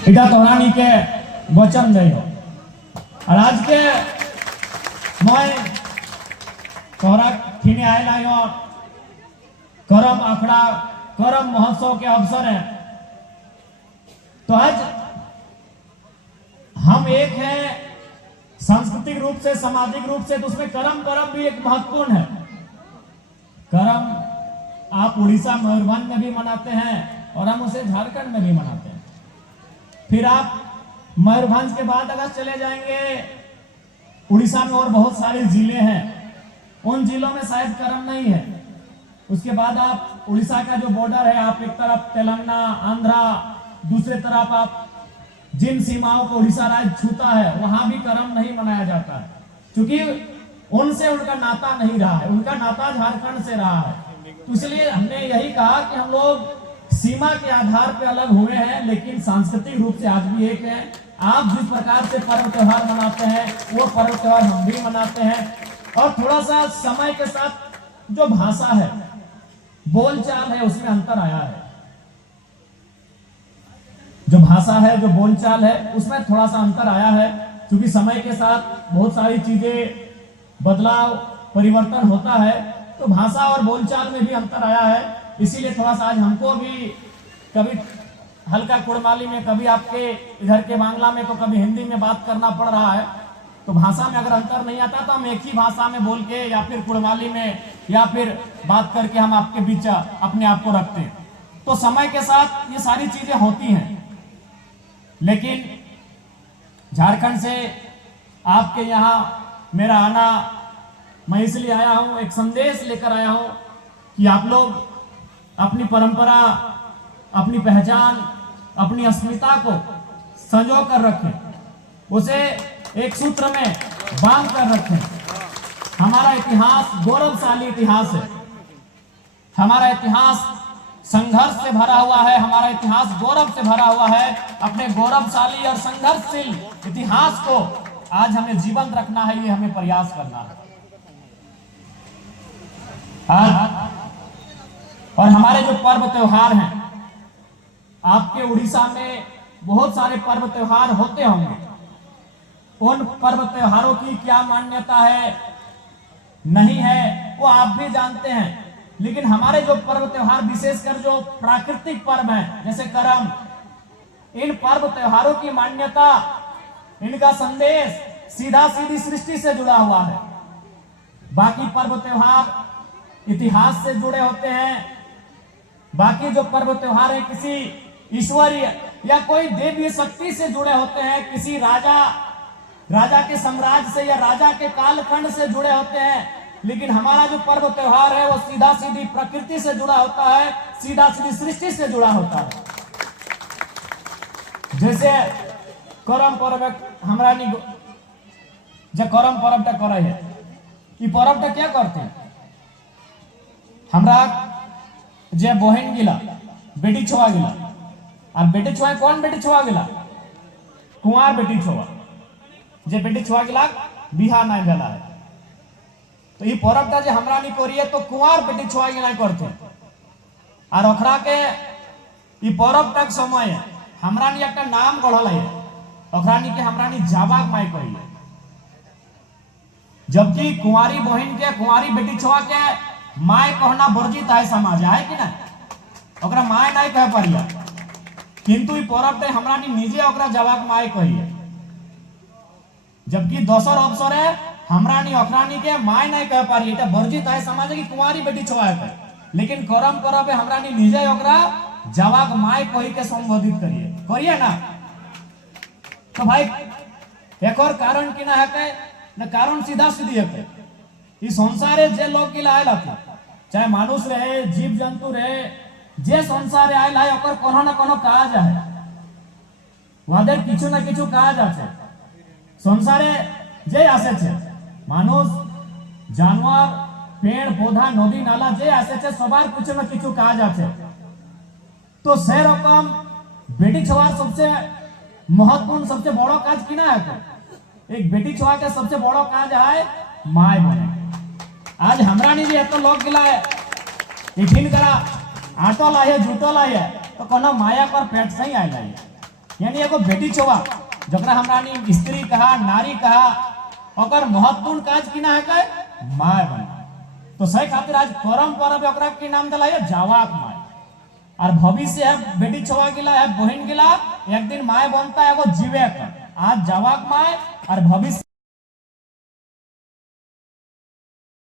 इटा तोरानी के वचन दे हो और आज के मैं तोरा खीने आए लाई हो करम अखड़ा करम महोत्सव के अवसर है। तो आज हम एक हैं सांस्कृतिक रूप से, सामाजिक रूप से, तो उसमें करम पर्व भी एक महत्वपूर्ण है। करम आप उड़ीसा मयूरभंज में भी मनाते हैं और हम उसे झारखंड में भी मनाते हैं। फिर आप मयूरभंज के बाद अगर चले जाएंगे उड़ीसा में और बहुत सारे जिले हैं, उन जिलों में शायद करम नहीं है। उसके बाद आप उड़ीसा का जो बॉर्डर है, आप एक तरफ तेलंगाना, आंध्रा, दूसरे तरफ आप जिन सीमाओं को उड़ीसा राज्य छूता है वहां भी करम नहीं मनाया जाता है, क्योंकि उनसे उनका नाता नहीं रहा है, उनका नाता झारखंड से रहा है। तो इसलिए हमने यही कहा कि हम लोग सीमा के आधार पर अलग हुए हैं, लेकिन सांस्कृतिक रूप से आज भी एक हैं। आप जिस प्रकार से पर्व त्योहार मनाते हैं वो पर्व त्योहार हम भी मनाते हैं। और थोड़ा सा समय के साथ जो भाषा है, बोलचाल है, उसमें अंतर आया है। जो भाषा है, जो बोलचाल है, उसमें थोड़ा सा अंतर आया है, क्योंकि समय के साथ बहुत सारी चीजें बदलाव, परिवर्तन होता है, तो भाषा और बोलचाल में भी अंतर आया है। इसीलिए थोड़ा सा आज हमको भी कभी हल्का कुड़माली में, कभी आपके इधर के बांग्ला में, तो कभी हिंदी में बात करना पड़ रहा है। तो भाषा में अगर अंतर नहीं आता तो हम एक ही भाषा में बोल के या फिर कुड़माली में या फिर बात करके हम आपके बीच अपने आप को रखते हैं। तो समय के साथ ये सारी चीजें होती हैं, लेकिन झारखंड से आपके यहाँ मेरा आना, मैं इसलिए आया हूं, एक संदेश लेकर आया हूं कि आप लोग अपनी परंपरा, अपनी पहचान, अपनी अस्मिता को संजो कर रखें, उसे एक सूत्र में बांध कर रखें। हमारा इतिहास गौरवशाली इतिहास है, हमारा इतिहास संघर्ष से भरा हुआ है, हमारा इतिहास गौरव से भरा हुआ है। अपने गौरवशाली और संघर्षशील इतिहास को आज हमें जीवंत रखना है, ये हमें प्रयास करना है। आज और हमारे जो पर्व त्योहार हैं, आपके उड़ीसा में बहुत सारे पर्व त्योहार होते होंगे। उन पर्व त्योहारों की क्या मान्यता है, नहीं है, वो आप भी जानते हैं। लेकिन हमारे जो पर्व त्योहार, विशेषकर जो प्राकृतिक पर्व हैं जैसे करम, इन पर्व त्योहारों की मान्यता, इनका संदेश सीधा सीधी सृष्टि से जुड़ा हुआ है। बाकी पर्व त्योहार इतिहास से जुड़े होते हैं, बाकी जो पर्व त्योहार है किसी ईश्वरीय या कोई देवीय शक्ति से जुड़े होते हैं, किसी राजा के साम्राज्य से या राजा के कालखंड से जुड़े होते हैं। लेकिन हमारा जो पर्व त्योहार है वो सीधा सीधी प्रकृति से जुड़ा होता है, सीधा सीधी सृष्टि से जुड़ा होता है। जैसे करम पर्व हमरा जो करम पर्व करे है, ये पर्व क्या करते हैं, हमरा जे बहन गिला, बेटी छुआ गिला, और बेटी छुआ कौन बेटी छुआ गिला, कुंवार बेटी छुआ, जे बेटी छुआ गिला बिहा नहीं भेला है। तो ये पर्व जो हमरा नहीं करिए तो कुंवार बेटी छुआ नहीं करते। और ओखरा के ये पर्व तक समय हमरा नहीं एक नाम गढ़ल है, ओखरा नहीं के हमरा नहीं जाबाक माई करिए। जबकि कुंवारी बहन के, कुंवारी बेटी छुआ के माय कहना वर्जित है समाज है कि ना, ओकरा माय नहीं कह पारिया, किंतु ई पर्व हमरा नहीं निजे ओकरा जवाक माय कहिए। जबकि दोसर अवसर है हमरा नहीं ओकरा नहीं के माय नहीं कह पारिए, এটা वर्जित है समाज की कुंवारी बेटी छुआ है। लेकिन करम पर्व हमरा नहीं निजे ओकरा जवाक माय कहि के संबोधित करिए ना। तो भाई एक और कारण कि ना है ना, कारण सीधा सीधी है, इस संसारे जे लोग के आयल आते, चाहे मानुष रहे, जीव जंतु रहे, जे संसारे आयल है ओकर कोनो ना कोनो काज है, वादे किछु ना किछु काज আছে। संसारे जे आसे छे, मानुष, जानवर, पेड़ पौधा, नदी नाला जे आसे छे, सबार किछु ना किछु काज আছে। तो से रकम बेटी छुआर सबसे महत्वपूर्ण, सबसे बड़ो काज कि ना है, एक बेटी छुआ के सबसे बड़ो काज है माय बने। आज हमरा नहीं भी तो लोग गिला है, टिफिन करा आटो लाए, जूटो लाए, तो कोनो माया पर पेट से ही आए लाए। यानी एगो बेटी छुआ जकरा हमरा स्त्री कहा, नारी कहा, ओकर महत्वपूर्ण काज की ना है के माय बना। तो सही खातिर आज करम पर्व ओकरा के नाम दिला है जावाक माय। और भविष्य है बेटी छुआ गिला है बहन गिला एक दिन माय बनता है एगो जीवे कर। आज जावाक माय और भविष्य